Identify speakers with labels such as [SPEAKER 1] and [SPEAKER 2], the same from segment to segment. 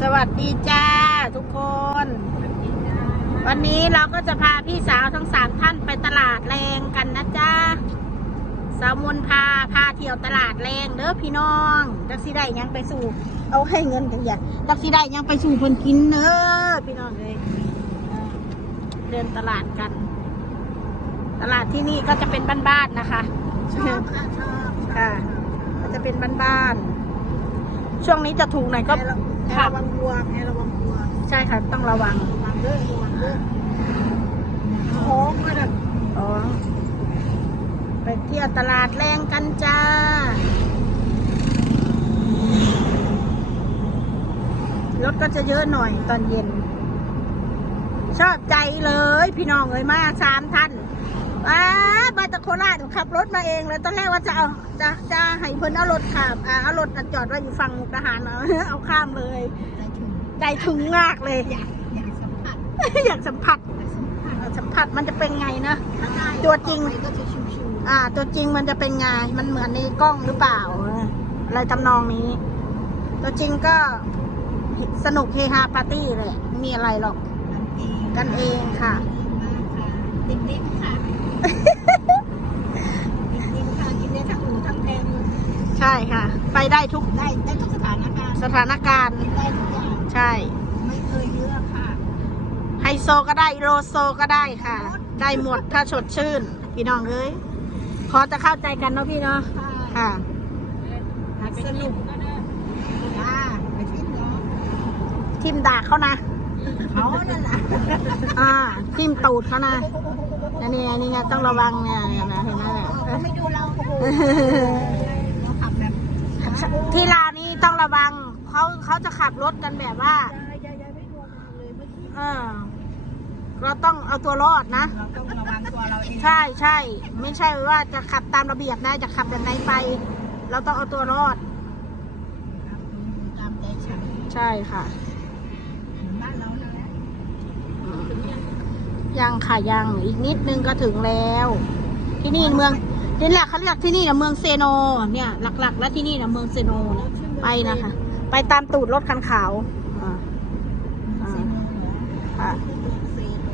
[SPEAKER 1] สวัสดีจ้าทุกคน วันนี้เราก็จะพาพี่สาวทั้งสามท่านไปตลาดแรงกันนะจ้าสาวมนพาพาเที่ยวตลาดแรงเด้อพี่น้องจักสิได้หยังไปสู่ เอาให้เงินกันอย่าจักสิได้หยังไปสู่คนกินเด้อพี่น้องเลยเออเดินตลาดกัน ตลาดที่นี่ก็จะเป็นบ้านๆนะคะ
[SPEAKER 2] ชอบค่ะชอบ
[SPEAKER 1] ค่ะก็จะเป็นบ้านๆช่วงนี้จะถูกหน่อยก็
[SPEAKER 2] ให้ระให้ระวังวัวให้ระวังวัว
[SPEAKER 1] ใช่ค่ะ ต้องระวัง
[SPEAKER 2] ระวังเด้อระวังเด้อโอ้ก็แบบ
[SPEAKER 1] อ๋อไปเที่ยวตลาดแรงกันจ้ารถก็จะเยอะหน่อยตอนเย็น ชอบใจเลยพี่น้องเอ้ยมาสามท่าน ว้าบาตะโคราชขับรถมาเองเลยตอนแรกว่าจะเอาจะจะให้เพิ่นเอารถขับอ่าเอารถจอดไว้อยู่ฝั่งมุกดาหารเอาเอาข้ามเลย
[SPEAKER 2] ใจถึง
[SPEAKER 1] ใจถึงมากเลย
[SPEAKER 2] อยากอยากสัมผัส
[SPEAKER 1] อยากสัมผัส
[SPEAKER 2] อยากสัมผัส
[SPEAKER 1] สัมผัสมันจะเป็นไงนะ
[SPEAKER 2] ถ้าได้
[SPEAKER 1] ตัวจริง
[SPEAKER 2] ออกไปก็จะชิว
[SPEAKER 1] อ่า ตัวจริงมันจะเป็นไงมันเหมือนในกล้องหรือเปล่าเอออะไรทำนองนี้ ตัวจริงก็สนุกเฮฮาปาร์ตี้เลยไม่มีอะไรหรอก
[SPEAKER 2] ๆนั่นเอง
[SPEAKER 1] กันเองค่ะ
[SPEAKER 2] มากค่ะติ๊กๆค่ะติ๊ กๆค่ะกินได้ทั้งหมูทั้งแพง
[SPEAKER 1] ใช่ค่ะ ไปได้ทุก
[SPEAKER 2] ได้ได้ทุกสถานการณ์
[SPEAKER 1] สถานการณ์
[SPEAKER 2] ได้ทุกอย่าง
[SPEAKER 1] ใช่
[SPEAKER 2] ไม่เคยเลือกค่ะ
[SPEAKER 1] ไฮโซก็ได้โลโซก็ได้ค่ะ ได้หมดถ้าสดชื่น พี่น้องเอ้ยพอจะเข้าใจกันเนาะพี่เนาะ
[SPEAKER 2] ค่ะ
[SPEAKER 1] ค่ะ
[SPEAKER 2] สนุกก็ได้ค่ะไปชิมเนาะ
[SPEAKER 1] ทิมด่าเขานะ
[SPEAKER 2] เขานั่นแหละ
[SPEAKER 1] อ่าทิมตูดเขานะอั นนี้อันนี้ไงต้องระวังเนี่ยเนี่ยนะเห็นไหมเนี่ย
[SPEAKER 2] เขาไม่ดูเราโอ้โหเราขับแบบ
[SPEAKER 1] ที่ลาวนี่ต้องระวังเขาเขาจะขับรถกันแบบว่า
[SPEAKER 2] ยายยายไม่ดูเลยเมื่อกี้
[SPEAKER 1] เออ เราต้องเอาตัวรอดนะ
[SPEAKER 2] เราต้องระวังตัวเราเอง
[SPEAKER 1] ใช่ใช่ไม่ใช่ว่าจะขับตามระเบียบนะจะขับแบบไหนไป เราต้องเอาตัวรอด
[SPEAKER 2] ตามใจฉัน
[SPEAKER 1] ใช่ค่ะ
[SPEAKER 2] เหมือนบ้านเรานั่นแหละ
[SPEAKER 1] อืม ยังค่ะยังอีกนิดนึงก็ถึงแล้ว ที่นี่เมืองนี่แหละเขาเรียกที่นี่นะเมืองเซโนเนี่ย หลัก ๆ แล้วที่นี่นะเมืองเซโนนะไปนะคะ ไปตามตูดรถคันขาว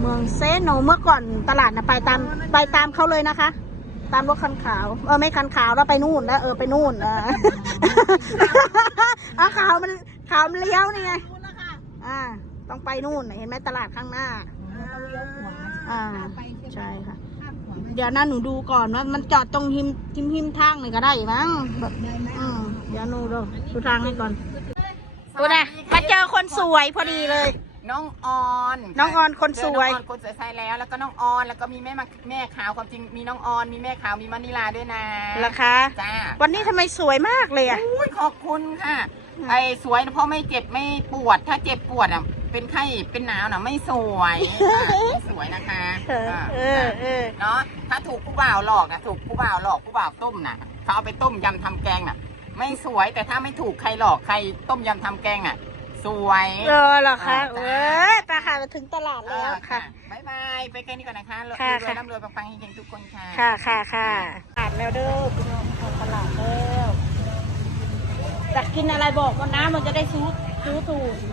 [SPEAKER 2] เมื
[SPEAKER 1] องเซโนเมื่อก่อนตลาดนะไปตามไปตามเขาเลยนะคะ ตามรถคันขาวเออไม่คันขาวแล้วไปนู่นแล้วเออไปนู่นอ่าอะขาวมันขาวมันเลี้ยวนี่ไงอ่า ต้องไปนู่นเห็นไหมตลาดข้างหน้า
[SPEAKER 2] เราเลี้ยวขวา
[SPEAKER 1] อ่า
[SPEAKER 2] ไปใช่
[SPEAKER 1] ใช่
[SPEAKER 2] ไหม
[SPEAKER 1] ค่ะ
[SPEAKER 2] ข้ามขวาไม่
[SPEAKER 1] เดี๋ยวนะหนูดูก่อนว่ามันจอดตรงหิมหิมหิมทางหน่อยก็ได้มั้งแบบ
[SPEAKER 2] ได้ไหม
[SPEAKER 1] อืมเดี๋ยวหนูดูดูทางให้ก่อนดูนะมาเจอคนสวยพอดีเลย
[SPEAKER 3] น้องออน
[SPEAKER 1] น้องออนคนสวย
[SPEAKER 3] เจอน้องออนคนสวยใช่แล้ว แล้วก็น้องออนแล้วก็มีแม่มาแม่ขาวความจริงมีน้องออนมีแม่ขาวมีมานิลาด้วยนะ
[SPEAKER 1] ราคา
[SPEAKER 3] จ้า
[SPEAKER 1] วันนี้ทำไมสวยมากเลยอะ
[SPEAKER 3] อุ้ยขอบคุณค่ะ ไอ้สวยเพราะไม่เจ็บไม่ปวดถ้าเจ็บปวดอะ เป็นไข้เป็นหนาวน่ะไม่สวยค่ะไม่สวยนะคะ
[SPEAKER 1] เออ
[SPEAKER 3] อ่า
[SPEAKER 1] เออเออ
[SPEAKER 3] เนาะถ้าถูกผู้บ่าวหลอกนะถูกผู้บ่าวหลอกผู้บ่าวต้มน่ะเขาเอาไปต้มยำทำแกงน่ะ ไม่สวยแต่ถ้าไม่ถูกใครหลอกใครต้มยำทำแกงอะ สวย
[SPEAKER 1] รอเหรอคะ
[SPEAKER 3] อ่า
[SPEAKER 1] เว้ยตาค่ะมาถึงตลาดแล้วค่ะ
[SPEAKER 3] บายบาย ไปแค่นี้ก่อนนะคะรวย
[SPEAKER 1] ค่ะ
[SPEAKER 3] รวยร่ำรวยปังๆเฮงๆทุกคนค่ะ
[SPEAKER 1] ค่ะค่ะค่ะตลาดแล้วเด้อพี่น้องเข้าตลาดแล้วอยากกินอะไรบอกก่อนนะมันจะได้ซื้อซื้อถูก
[SPEAKER 2] ไ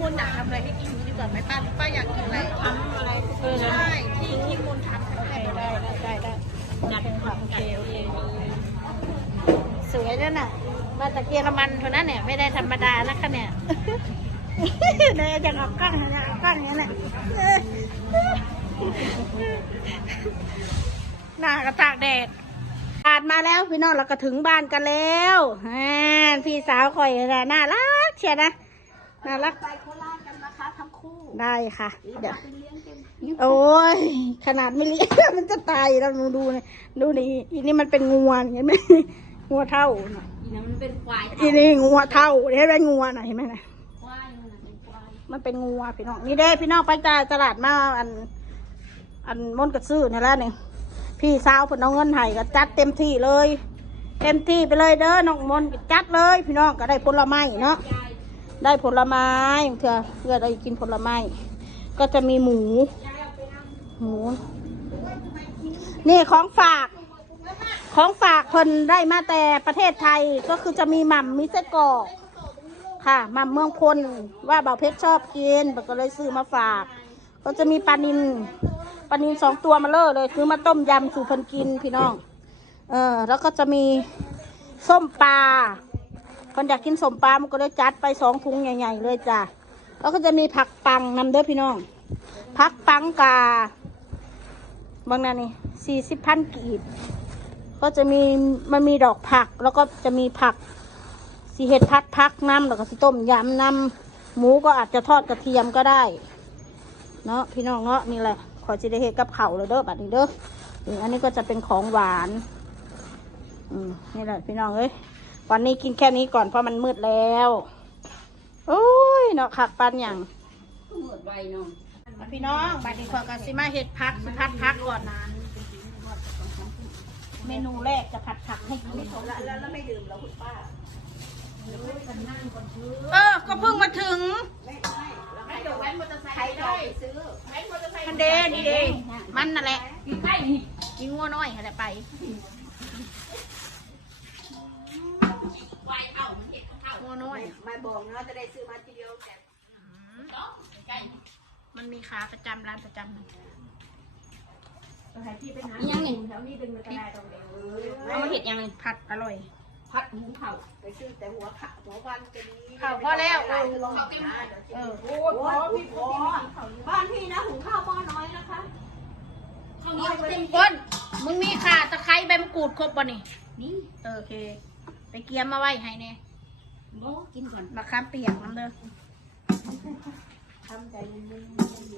[SPEAKER 2] ม่มนต์อยากทำอะไรให้กินดีกว่าไหมป้าป้าอยากกินอะไรทำอะไร
[SPEAKER 1] เออ
[SPEAKER 2] ใช่ที่ที่มนต์ทำ
[SPEAKER 1] ได้ได้ได้ได้จัดค่ะโอเคโอเคสวยด้วยน่ะมาจากเยรมันเท่านั้นเนี่ยไม่ได้ธรรมดานะคะเนี่ยเนี่ยจะออกกล้องอยากออกกล้องอย่างนี้แหละหน้ากระตากแดดผ่านมาแล้วพี่น้องเราก็ถึงบ้านกันแล้วพี่สาวคอยน่ะน่ารักเชียนะน่ารัก
[SPEAKER 2] ได้
[SPEAKER 1] ค่ะเดี๋ยว
[SPEAKER 2] ไปเลี้ยงเต็มที่
[SPEAKER 1] โอ้ยขนาดไม่เลี้ยงมันจะตายแล้วหนูดูนี่ดูนี่อีนี่มันเป็นงัวเห็นไหมงัวเท่าน่ะ
[SPEAKER 2] อีนั้นมันเป็นควาย
[SPEAKER 1] อีนี่งัวเท่าเห็นไหมงัวน่ะเห็นไหมน่ะ
[SPEAKER 2] ควายมันเป็นควาย
[SPEAKER 1] มันเป็นงัวพี่น้องนี่เด้พี่น้องไปจ่ายตลาดมาอัน อันมนต์กระซื้อนี่แหละนี่พี่สาวเพิ่นเอาเงินให้ก็จัดเต็มที่เลย เต็มที่ไปเลยเด้อน้องมนต์ก็จัดเลย พี่น้องก็ได้ผลไม้เนาะ ได้ผลไม้เพื่อเพื่อได้กินผลไม้ ก็จะมีหมู หมู นี่ของฝาก ของฝากคนได้มาแต่ประเทศไทยก็คือจะมีหม่ำมีไส้กรอกค่ะหมาเมืองพลว่าเบาเพชรชอบกินก็เลยซื้อมาฝาก ก็จะมีปลานินปลานินสองตัวมาเลยเลยคือมาต้มยำสู่เพิ่นกินพี่น้อง เออแล้วก็จะมีส้มปลา คนอยากกินสมปลามันก็เลยจัดไปสองถุงใหญ่ๆเลยจ้ะแล้วก็จะมีผักปังนำเด้อพี่น้อง ผักปังกาบางนานี่สี่สิบพันกีบ ก็จะมีมันมีดอกผักแล้วก็จะมีผักสีเห็ดพัดพักน้ำแล้วก็สิต้มยำน้ำหมูก็อาจจะทอดกระเทียมก็ได้ เนาะพี่น้องเนาะนี่แหละ ขอจะได้เห็ดกับเขาเลยเด้อบัดนี้เด้ออันนี้ก็จะเป็นของหวาน อืมนี่แหละพี่น้องเอ้ย วันนี้กินแค่นี้ก่อนเพราะมันมืดแล้วโอ้ยเนาะขักปันอย่าง
[SPEAKER 2] หมดไวเนาะ
[SPEAKER 1] พี่น้องบัดนี้ขอกสิมาเห็ดพักสิพัดพักก่อนนะเมนูแรกจะผัดผักให้กิน
[SPEAKER 2] แล้วแล้วไม่ดื่มแล้วคุณป้า
[SPEAKER 1] เออ ก็เพิ่งมาถึง
[SPEAKER 2] ไม่ไม่แล้วให้เดี๋ยวแว้นมอเตอร์ไซค์ใครจะไปซื้อแว้นมอเตอร์ไซค์
[SPEAKER 1] ทันเดนี่เดมันนั่นแหละกินไข่กินงัวน้อยอะไรไป
[SPEAKER 2] ห็ดข้าว
[SPEAKER 1] งัวน้อย
[SPEAKER 2] มาบอกเนาะจะได้ซื้อมาทีเดียวแต่
[SPEAKER 1] มันมีขาประจำร้านประจำ
[SPEAKER 2] ใครที่เป็นน้
[SPEAKER 1] ยังไงำ
[SPEAKER 2] แถวนี้เป็นมะกระไดตรงเดียว
[SPEAKER 1] เอามาเห็ดยังไงผัดอร่อย
[SPEAKER 2] พัดหุงเข่าไปซื้อแต่หัวขาหัววันจะดี
[SPEAKER 1] ข้าวพอแล้ว
[SPEAKER 2] เออลองเต็ม
[SPEAKER 1] เออ
[SPEAKER 2] โอ้ยพอพี่พอบ้านพี่นะหุงข้าวหม้อน้อยนะคะข้าวเหนียวเต็ม
[SPEAKER 1] ก้นมึงมีข่าตะไคร้ใบมะกรูดครบป่ะนี่
[SPEAKER 2] นี่
[SPEAKER 1] เออโอเค ไปเกียมมาไว้ให้เนี่ย
[SPEAKER 2] โอ้กินก่อน
[SPEAKER 1] มะขามเปียกน้ำเด้อ
[SPEAKER 2] ทำใจเย็นๆ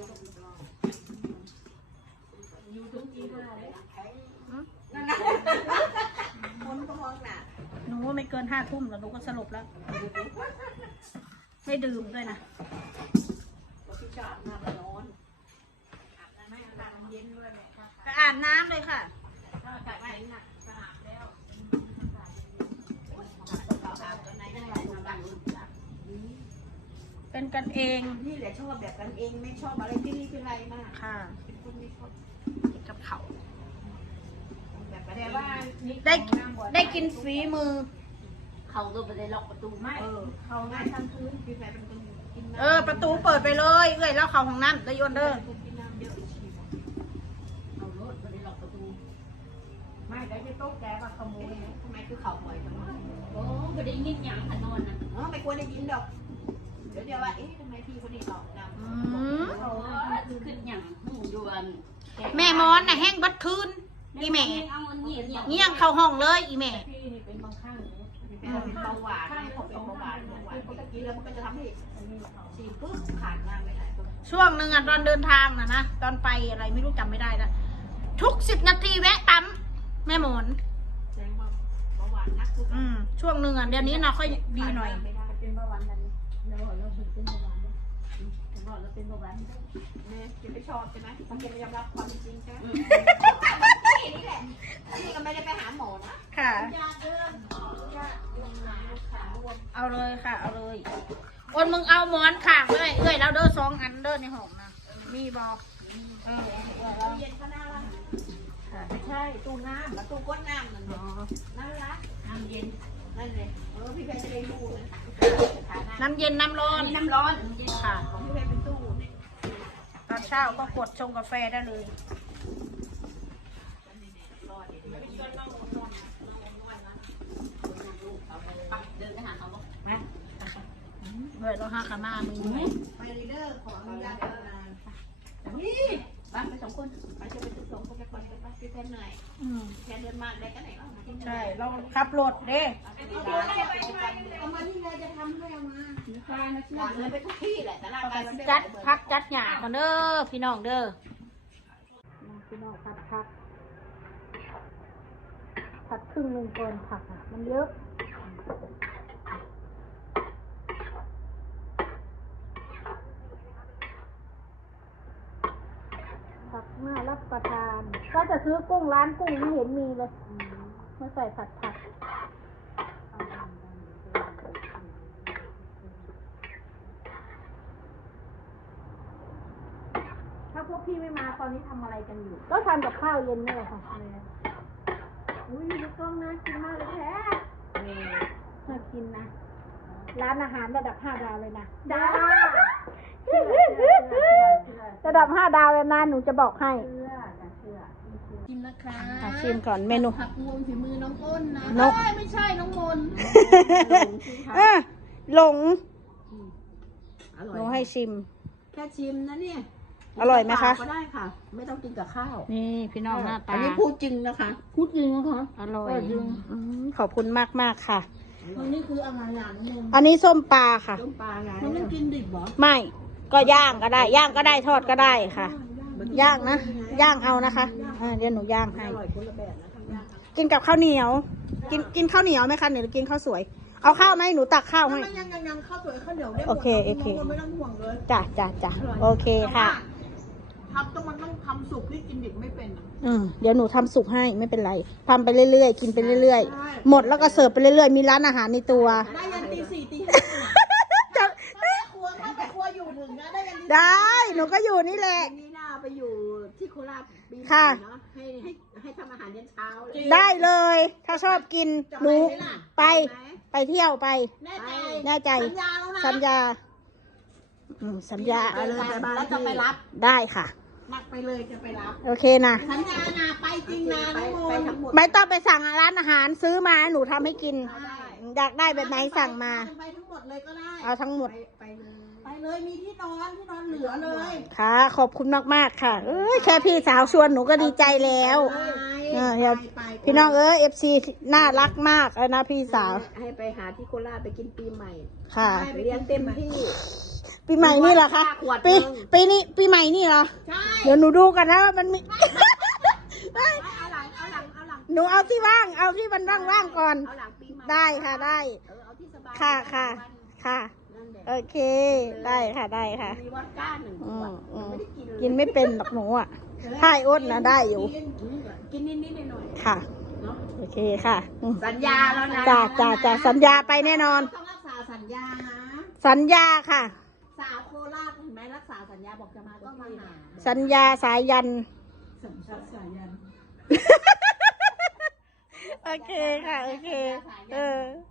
[SPEAKER 2] อยู่ทุกที่ได้เลยนั่นนะคนก็มองหนา
[SPEAKER 1] หนูไม่เกินห้าทุ่มแล้วหนูก็สลบแล้ว ไม่ดื่มด้วยนะ
[SPEAKER 2] พี่ชอบน้ำร้อนอาบน้ำให้อากาศมันเย็นด้วยแหละ
[SPEAKER 1] ก็อาบน้ำเลยค่ะ
[SPEAKER 2] ถ้าอากาศเย็นน่ะ
[SPEAKER 1] เป็นกันเอง
[SPEAKER 2] นี่แหละชอบแบบกันเองไม่ชอบอะไรที่นี่เป็นไรมาก
[SPEAKER 1] ค่ะ
[SPEAKER 2] เป็นคนไม่ชอบ
[SPEAKER 1] กินกับเขา
[SPEAKER 2] แบบแต่ว่า
[SPEAKER 1] ได้ได้กินฝีมือ
[SPEAKER 2] เขาก็ไม่ได้ล็อกประตูไม่เออเขาง่ายทั้งคืนพี่แฟนเป็นคนกินน้ำ
[SPEAKER 1] เออ ประตูเปิดไปเลยเอ้ยแล้วเขาของน้ำได้ยนเด้อ
[SPEAKER 2] กินน้ำเยอะชีวเอารถไม่ได้ล็อกประตู ไม่ได้จะโต๊ะแกว่าขโมยนะทำไมคือเขาบ่อยจังวะ
[SPEAKER 4] โอ้ก็ได้ยินอย่างขนอนนะ
[SPEAKER 2] อ๋อไม่ควรได้ยินดอก เดี๋ยวเดี๋ยวว่าเอ๊ะทำไมพี่คนนี้หลอกนำ
[SPEAKER 1] อืม
[SPEAKER 4] เขาคือขึ้นอย่างหูดวน
[SPEAKER 1] แม่มอนน่ะแห้งบัดคืนอีแม่
[SPEAKER 4] เอาเงินเงียบเงียบ
[SPEAKER 1] เงี้ยงเข้าห้องเลยอีแม่
[SPEAKER 2] พี่นี่เป็นบางข้างเป็นเบาหวานเขาเป็นเบาหวานเบาหวานปกติแล้วมันก็จะทำให้ฉีดปุ๊บขาดน้ำไม่ได้
[SPEAKER 1] ช่วงหนึ่งอะตอนเดินทางน่ะนะตอนไปอะไรไม่รู้จำไม่ได้ละทุกสิบนาทีแวะปั๊มแม่หมอน
[SPEAKER 2] แสดงว่าเบาหวานนักคือ
[SPEAKER 1] อืมช่วงหนึ่งอะเดี๋ยวนี้นะค่อยดีหน่อย
[SPEAKER 2] ไม่ได้
[SPEAKER 4] เป็นเบาหวานกันเราเป็นเบาหวานเราบอกเราเป็นเบาหวาน
[SPEAKER 2] เนี่ยจะไม่ชอบใช่ไหมมันจะไม่ยอมรับความจริงใช่ไหมนี่แหละนี่ก็ไม่ได้ไปหาหมอนะ
[SPEAKER 1] ค่ะเอาเลยค่ะ เอาเลยโอนมึงเอาหมอนขางเลยเอ้ยแล้วเด้อสองอันเด้อในห้องนะมีบอกเออ
[SPEAKER 2] เย็นเขางหน่ารักไม่ใช่ตู้น้ำแล้วตู้ก้นน้ำนั่น
[SPEAKER 1] อ๋อ
[SPEAKER 2] น่ารักน้ำเย็น นั่นเลยเออพี่แพรจะได้ดูนะฐานะ
[SPEAKER 1] น้ำเย็นน้ำร้อน
[SPEAKER 4] น้ำร้อน
[SPEAKER 1] ค่ะ
[SPEAKER 2] ของพี่แพรเป็นตู้เนี่ย
[SPEAKER 1] ตอนเช้าก็กดชงกาแฟได้เลย
[SPEAKER 4] เดินไปหาเขาบอก
[SPEAKER 1] เบิดเราห้าขามามึงไหม
[SPEAKER 2] ไปลีเดอร์ขออนุญาตทำงานนี่
[SPEAKER 4] บ้านไปสองคน
[SPEAKER 2] ไปจะไปซื้อส่งเขาจะก่อนจะไปพี่แพรเหนื่อย
[SPEAKER 1] อืม
[SPEAKER 2] แพรเดินมาได้ก็ไหนบ้าง
[SPEAKER 1] ใช่เราขับรถเด้
[SPEAKER 2] เอามาที่เราจะทำให้เอามาหลานเลยไปทุกที่แหละแต่ร่างกายมันไม่
[SPEAKER 1] จัดพักจัดหยากันเด้อพี่น้องเด้อพี่น้องพักพักพักครึ่งหนึ่งเกินผักอะมันเยอะผักน่า รับประทานก็จะซื้อกุ้งร้านกุ้งไม่เห็นมีเลยมาใส่ผัดผัก
[SPEAKER 2] ถ้าพวกพี่ไม่มาตอนนี้ทำอะไรกันอยู่
[SPEAKER 1] ก็ทำกับข้าวเย็นนี่แหละค่ะ
[SPEAKER 2] อุ้ยลูกกล้องน่ากินมากเลยแท้
[SPEAKER 1] น่ากินนะ ร้านอาหารระดับห้าดาวเลยนะ
[SPEAKER 4] ได้
[SPEAKER 1] ระดับห้าดาวเลยนะหนูจะบอกให้
[SPEAKER 4] เชื่อจะเชื่อ
[SPEAKER 2] กินนะคะ
[SPEAKER 1] อะชิมก่อนเมนู
[SPEAKER 2] ผักรวมฝีมือน้องอ้นนะ
[SPEAKER 1] นก
[SPEAKER 2] เอ้ยไม่ใช่น้องมนต์
[SPEAKER 1] เออหลง
[SPEAKER 2] อร่
[SPEAKER 1] ห
[SPEAKER 2] อย
[SPEAKER 1] นูให้ชิม
[SPEAKER 2] แค่ชิมนะเนี่ย
[SPEAKER 1] อร่อยไหมคะ
[SPEAKER 2] ก็ได้ค่ะ ไม่ต้องกินกับข้าว
[SPEAKER 1] นี่พี่น้องหน้าตา
[SPEAKER 2] อันนี้พูดจริงนะคะพูดจริงนะคะ
[SPEAKER 1] อร่อย
[SPEAKER 2] อร่อยจริง
[SPEAKER 1] อืมขอบคุณมากมากๆค่ะ
[SPEAKER 2] อันนี้คืออะไรอะน้องมนต์
[SPEAKER 1] อันนี้ส้มปลาค่ะ
[SPEAKER 2] ต้มปลาไงมันต้องกินดิบเหรอ
[SPEAKER 1] ไม่ ก็ย่างก็ได้ ย่างก็ได้ทอดก็ได้ค่ะ ย่างนะ ย่างเอานะคะ อ่าเดี๋ยวหนูย่างให้
[SPEAKER 2] อร่อยคนละแบบนะทำยากค่ะ
[SPEAKER 1] กินกับข้าวเหนียว กินกินข้าวเหนียวไหมคะหรือกินข้าวสวย เอาข้าวไหมหนูตักข้าวให้
[SPEAKER 2] มันยังยังยังข้าวสวยข้าวเหนียวได้หมด
[SPEAKER 1] โอเคโอเค
[SPEAKER 2] น้งมนต์ไม่ต้องห่วงเลย
[SPEAKER 1] จ้ะจ้ะจ้ะโอเคค่ะ
[SPEAKER 2] ทำต้องมันต้องทำสุกที่กินดิบไม่เป็นอะ
[SPEAKER 1] อืมเดี๋ยวหนูทำสุกให้ไม่เป็นไรทำไปเรื่อยๆ กินไปเรื่อย
[SPEAKER 2] ใช่
[SPEAKER 1] ๆหมดแล้วก็เสิร์ฟไปเรื่อยๆ มีร้านอาหารในตัว
[SPEAKER 2] ได้ยันตีสี่ตีห้า
[SPEAKER 1] จะ
[SPEAKER 2] ถ้าแม่ครัวถ้าแม่ครัวอยู่ถึงนะได้ยันตีสี่
[SPEAKER 1] ได้ หนูก็อยู่นี่แหละ
[SPEAKER 2] นี่น่าไปอยู่ที่โคราช ปีใหม่
[SPEAKER 1] ค่ะ
[SPEAKER 2] เนาะให้ให้ให้ทำอาหารยันเช้าเลย
[SPEAKER 1] ได้เลย ถ้าชอบกิน
[SPEAKER 2] จะ
[SPEAKER 1] หนู
[SPEAKER 2] ไหมล่ะ
[SPEAKER 1] ไป
[SPEAKER 2] ไหม
[SPEAKER 1] ไปเที่ยวไป
[SPEAKER 2] แน่ใจ
[SPEAKER 1] แน่ใจ
[SPEAKER 2] สัญญาแล้วนะ
[SPEAKER 1] สัญญาอืมสัญญา
[SPEAKER 2] ไปเลยไปบ้าน
[SPEAKER 3] แล้วจะไปรับ
[SPEAKER 1] ได้ค่ะ
[SPEAKER 2] นักไปเลยจะไปรับ
[SPEAKER 1] โอเคนะ
[SPEAKER 2] สัญญานะไปจริงนะน้องโม
[SPEAKER 3] ไปทั้งหมด
[SPEAKER 1] ไม่ต้องไปสั่งร้านอาหารซื้อมาหนูทำให้กิน
[SPEAKER 2] ได้
[SPEAKER 1] อยากได้แบบไหนสั่งมา
[SPEAKER 2] ไปทั้งหมดเลยก็ได้
[SPEAKER 1] เอาทั้งหมด
[SPEAKER 2] ไปเลยไป เลยมีที่นอนที่นอนเหลือเลย
[SPEAKER 1] ค่ะ ขอบคุณมาก ๆ ค่ะ เอ้ยแค่พี่สาวชวนหนูก็ดีใจแล้ว
[SPEAKER 2] ไป
[SPEAKER 1] เออเดี๋ยว
[SPEAKER 2] ไปไป
[SPEAKER 1] พี่น้องเอ้ยเอฟซีน่ารักมากเลยนะพี่สาว
[SPEAKER 2] ให้ไปหาที่โคราชไปกินปีใหม่
[SPEAKER 1] ค่ะ
[SPEAKER 2] เลี้ยงเต็มที่
[SPEAKER 1] ปีใหม่นี่เหรอคะ
[SPEAKER 2] ขวด
[SPEAKER 1] ปี
[SPEAKER 2] หนึ่ง
[SPEAKER 1] ปีนี้ปีใหม่นี่เหรอ
[SPEAKER 2] ใช่
[SPEAKER 1] เดี๋ยวหนูดูกันนะว่ามันมี
[SPEAKER 2] เอาหลังเอาหลังเอาหลัง
[SPEAKER 1] หนูเอาที่ว่าง เอาที่มันว่างๆก่อน
[SPEAKER 2] เอาหลังปีใหม่
[SPEAKER 1] ได้ค่ะได้
[SPEAKER 2] เออเอาที่สบาย
[SPEAKER 1] ค่ะค่ะ ค่ะ
[SPEAKER 2] นั่นแหละ
[SPEAKER 1] โอเค ได้ค่ะได้ค่ะ
[SPEAKER 2] มีวัดก้าหนึ่งข
[SPEAKER 1] อื
[SPEAKER 2] ว
[SPEAKER 1] ม
[SPEAKER 2] ด
[SPEAKER 1] อืม
[SPEAKER 2] ไม่ได้กินเลย
[SPEAKER 1] กินไม่เป็นหรอกหนูอะถ่ายอ้นนะได้อยู่
[SPEAKER 2] กินกินนิดนิดๆหน่อย
[SPEAKER 1] ค่ะ
[SPEAKER 2] ๆเนาะ
[SPEAKER 1] โอเคค่ะอืม
[SPEAKER 2] สัญญาแล้วนะ
[SPEAKER 1] จ้าจ้าจ้าสัญญาไปแน่นอน
[SPEAKER 2] ต้องรักษาสัญญานะ
[SPEAKER 1] สัญญาค่ะ
[SPEAKER 2] สาวโคราชเห็นไหมรักษาสัญญาบอกจะมาก็มาหา
[SPEAKER 1] สัญญาสายยัน
[SPEAKER 2] สัญญาสายัน
[SPEAKER 1] โอเคค่ะ โอเค เออ